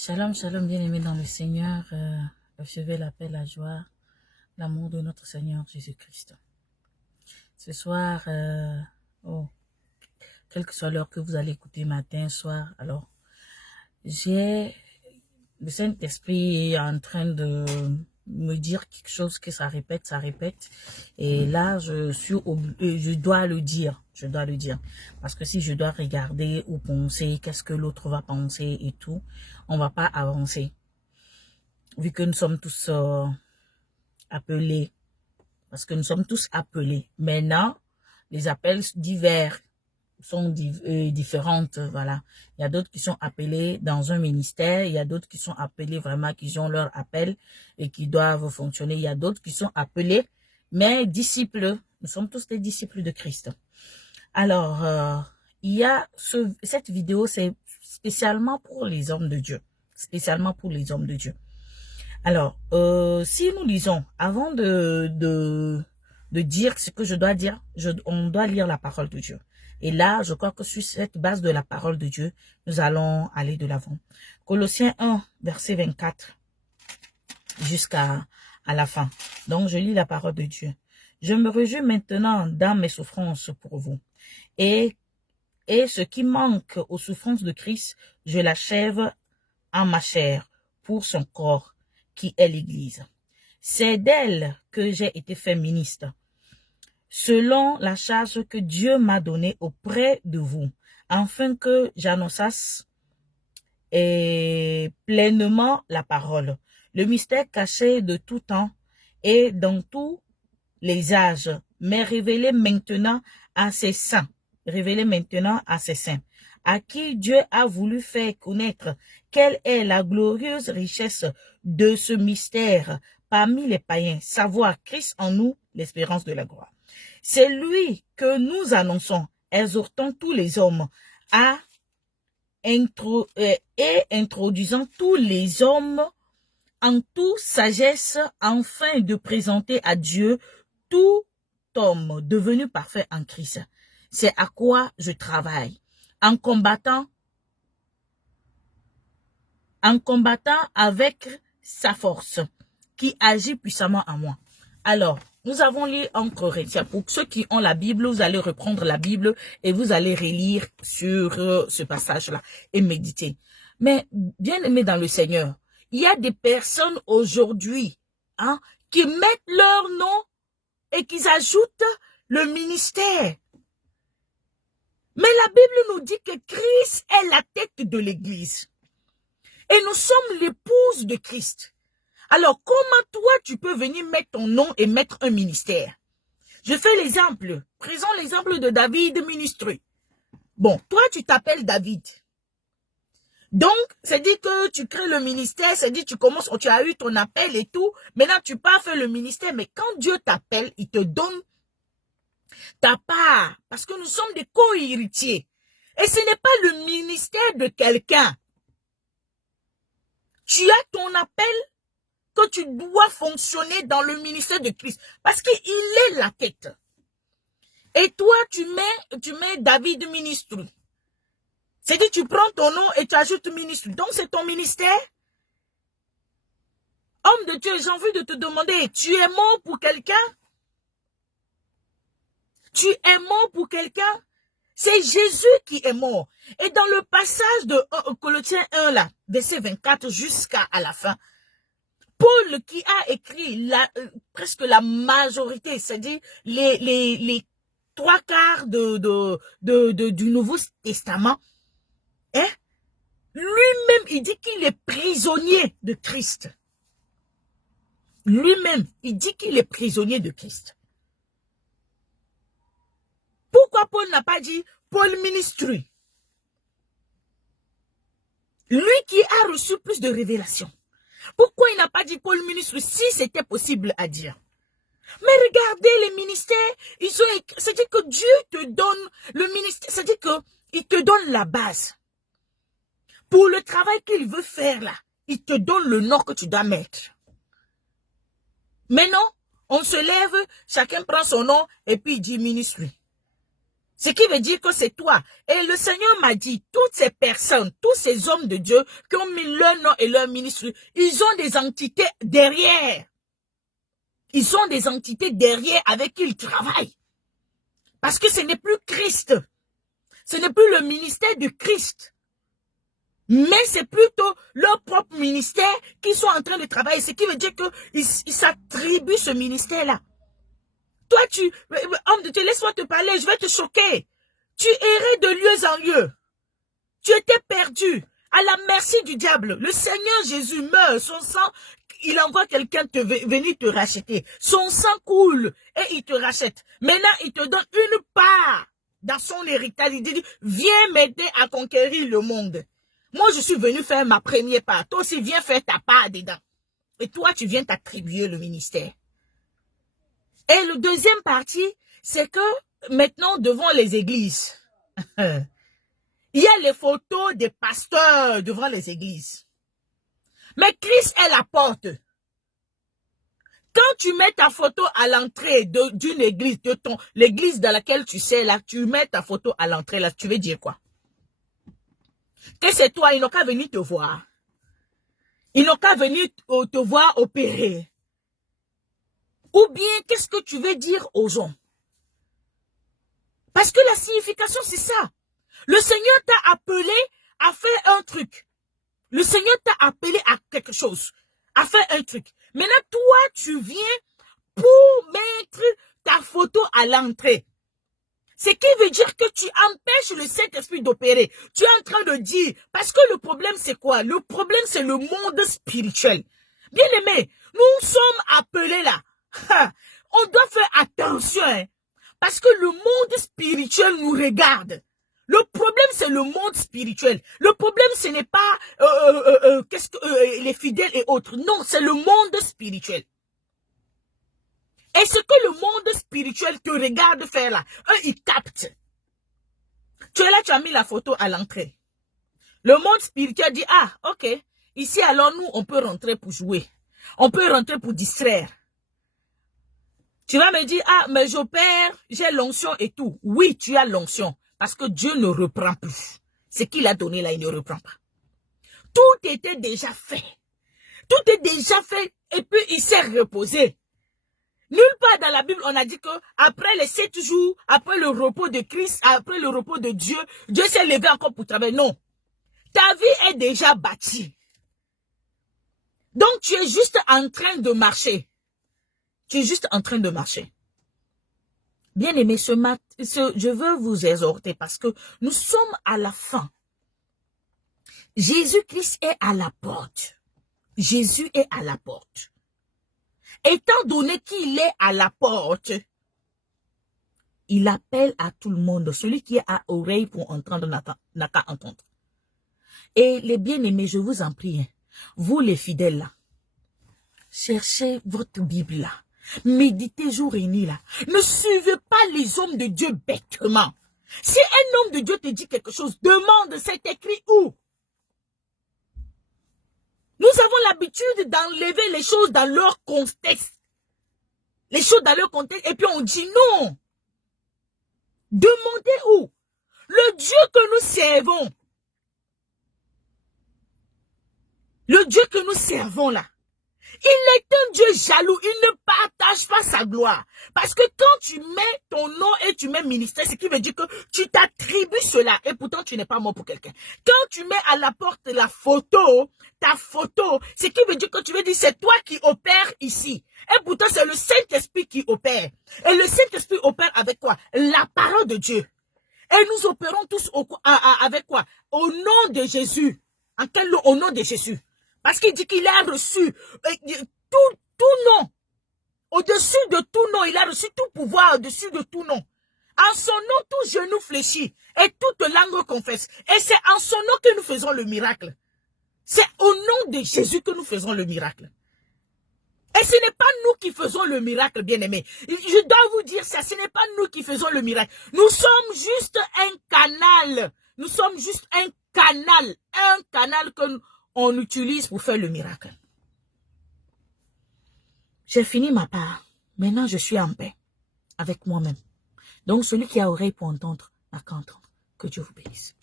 Shalom, shalom, bien-aimés dans le Seigneur. Recevez la paix, la joie, l'amour de notre Seigneur Jésus-Christ. Ce soir, quelle que soit l'heure que vous allez écouter, matin, soir, alors, le Saint-Esprit est en train de me dire quelque chose que ça répète. Et là, je dois le dire. Parce que si je dois regarder ou penser, qu'est-ce que l'autre va penser et tout, on va pas avancer. Vu que nous sommes tous appelés, parce que nous sommes tous appelés. Maintenant, les appels divers sont différentes, voilà. Il y a d'autres qui sont appelés dans un ministère, il y a d'autres qui sont appelés vraiment, qui ont leur appel et qui doivent fonctionner. Il y a d'autres qui sont appelés, mais disciples. Nous sommes tous des disciples de Christ. Alors, il y a cette vidéo, c'est spécialement pour les hommes de Dieu. Spécialement pour les hommes de Dieu. Alors, si nous lisons, avant de dire ce que je dois dire, on doit lire la parole de Dieu. Et là, je crois que sur cette base de la parole de Dieu, nous allons aller de l'avant. Colossiens 1, verset 24, jusqu'à la fin. Donc, je lis la parole de Dieu. Je me réjouis maintenant dans mes souffrances pour vous. Et ce qui manque aux souffrances de Christ, je l'achève en ma chair pour son corps, qui est l'Église. C'est d'elle que j'ai été fait ministre, selon la charge que Dieu m'a donnée auprès de vous, afin que j'annonçasse pleinement la parole, le mystère caché de tout temps et dans tous les âges, mais révélé maintenant à ses saints, à qui Dieu a voulu faire connaître quelle est la glorieuse richesse de ce mystère parmi les païens, savoir Christ en nous, l'espérance de la gloire. C'est lui que nous annonçons, exhortant tous les hommes et introduisant tous les hommes en toute sagesse, afin de présenter à Dieu tout homme devenu parfait en Christ. C'est à quoi je travaille, en combattant avec sa force qui agit puissamment en moi. Alors, nous avons lu en Corinthiens. Pour ceux qui ont la Bible, vous allez reprendre la Bible et vous allez relire sur ce passage-là et méditer. Mais bien aimé dans le Seigneur, il y a des personnes aujourd'hui qui mettent leur nom et qui ajoutent le ministère. Mais la Bible nous dit que Christ est la tête de l'Église. Et nous sommes l'épouse de Christ. Alors, comment toi, tu peux venir mettre ton nom et mettre un ministère? Je fais l'exemple. Prenons l'exemple de David, ministre. Bon, toi, tu t'appelles David. Donc, c'est dit que tu crées le ministère, c'est dit que tu as eu ton appel et tout. Maintenant, tu pars faire le ministère. Mais quand Dieu t'appelle, il te donne ta part. Parce que nous sommes des co-héritiers. Et ce n'est pas le ministère de quelqu'un. Tu as ton appel que tu dois fonctionner dans le ministère de Christ. Parce qu'il est la tête. Et toi, tu mets David ministre. C'est-à-dire, tu prends ton nom et tu ajoutes ministre. Donc, c'est ton ministère. Homme de Dieu, j'ai envie de te demander, tu es mort pour quelqu'un? Tu es mort pour quelqu'un? C'est Jésus qui est mort. Et dans le passage de Colossiens 1, là, verset 24 jusqu'à la fin, Paul qui a écrit presque la majorité, c'est-à-dire les trois quarts du Nouveau Testament, lui-même, il dit qu'il est prisonnier de Christ. Lui-même, il dit qu'il est prisonnier de Christ. Pourquoi Paul n'a pas dit Paul ministre? Lui qui a reçu plus de révélations. Pourquoi il n'a pas dit Paul ministre si c'était possible à dire? Mais regardez les ministères, c'est-à-dire que Dieu te donne le ministère, c'est-à-dire qu'il te donne la base. Pour le travail qu'il veut faire là, il te donne le nom que tu dois mettre. Mais non, on se lève, chacun prend son nom et puis il dit ministre. Ce qui veut dire que c'est toi. Et le Seigneur m'a dit, toutes ces personnes, tous ces hommes de Dieu qui ont mis leur nom et leur ministre, ils ont des entités derrière. Ils ont des entités derrière avec qui ils travaillent. Parce que ce n'est plus Christ. Ce n'est plus le ministère de Christ. Mais c'est plutôt leur propre ministère qui sont en train de travailler. Ce qui veut dire qu'ils s'attribuent ce ministère-là. Toi, homme de Dieu, laisse-moi te parler, je vais te choquer. Tu errais de lieu en lieu. Tu étais perdu, à la merci du diable. Le Seigneur Jésus meurt, son sang, il envoie quelqu'un venir te racheter. Son sang coule et il te rachète. Maintenant, il te donne une part dans son héritage. Il dit, viens m'aider à conquérir le monde. Moi, je suis venu faire ma première part. Toi aussi, viens faire ta part dedans. Et toi, tu viens t'attribuer le ministère. Et le deuxième partie, c'est que maintenant, devant les églises, il y a les photos des pasteurs devant les églises. Mais Christ est la porte. Quand tu mets ta photo à l'entrée d'une église, l'église dans laquelle tu sais, là, tu mets ta photo à l'entrée, là, tu veux dire quoi? Que c'est toi, ils n'ont qu'à venir te voir. Ils n'ont qu'à venir te voir opérer. Ou bien, qu'est-ce que tu veux dire aux gens? Parce que la signification, c'est ça. Le Seigneur t'a appelé à faire un truc. Le Seigneur t'a appelé à quelque chose, à faire un truc. Maintenant, toi, tu viens pour mettre ta photo à l'entrée. Ce qui veut dire que tu empêches le Saint-Esprit d'opérer. Tu es en train de dire, parce que le problème, c'est quoi? Le problème, c'est le monde spirituel. Bien aimé, nous sommes appelés là. On doit faire attention, hein, parce que le monde spirituel nous regarde. Le problème, c'est le monde spirituel. Le problème, ce n'est pas les fidèles et autres. Non, c'est le monde spirituel. Et ce que le monde spirituel te regarde faire là, eux, ils captent. Tu es là, tu as mis la photo à l'entrée. Le monde spirituel dit, ah, ok, ici alors nous, on peut rentrer pour jouer. On peut rentrer pour distraire. Tu vas me dire, ah, mais j'opère, j'ai l'onction et tout. Oui, tu as l'onction, parce que Dieu ne reprend plus. Ce qu'il a donné là, il ne reprend pas. Tout était déjà fait. Tout est déjà fait et puis il s'est reposé. Nulle part dans la Bible, on a dit que après les 7 jours, après le repos de Christ, après le repos de Dieu, Dieu s'est levé encore pour travailler. Non. Ta vie est déjà bâtie. Donc, tu es juste en train de marcher. Tu es juste en train de marcher. Bien aimé, je veux vous exhorter parce que nous sommes à la fin. Jésus-Christ est à la porte. Jésus est à la porte. Étant donné qu'il est à la porte, il appelle à tout le monde. Celui qui a oreille pour entendre n'a qu'à entendre. Et les bien-aimés, je vous en prie, vous les fidèles là, cherchez votre Bible là. Méditez jour et nuit là. Ne suivez pas les hommes de Dieu bêtement. Si un homme de Dieu te dit quelque chose, demande, c'est écrit où? Nous avons l'habitude d'enlever les choses dans leur contexte. Les choses dans leur contexte. Et puis on dit non. Demandez où? Le Dieu que nous servons. Le Dieu que nous servons là. Il est un Dieu jaloux. Il ne partage pas sa gloire. Parce que quand tu mets ton nom et tu mets ministère, ce qui veut dire que tu t'attribues cela. Et pourtant, tu n'es pas mort pour quelqu'un. Quand tu mets à la porte la photo, ta photo, ce qui veut dire que tu veux dire c'est toi qui opères ici. Et pourtant, c'est le Saint-Esprit qui opère. Et le Saint-Esprit opère avec quoi? La parole de Dieu. Et nous opérons tous avec quoi? Au nom de Jésus. En quel nom? Au nom de Jésus. Parce qu'il dit qu'il a reçu tout nom. Au-dessus de tout nom, il a reçu tout pouvoir au-dessus de tout nom. En son nom, tout genou fléchit et toute langue confesse. Et c'est en son nom que nous faisons le miracle. C'est au nom de Jésus que nous faisons le miracle. Et ce n'est pas nous qui faisons le miracle, bien-aimés. Je dois vous dire ça, ce n'est pas nous qui faisons le miracle. Nous sommes juste un canal. Nous sommes juste un canal que on utilise pour faire le miracle. J'ai fini ma part. Maintenant, je suis en paix avec moi-même. Donc, celui qui a oreille pour entendre n'a qu'à entendre. Que Dieu vous bénisse.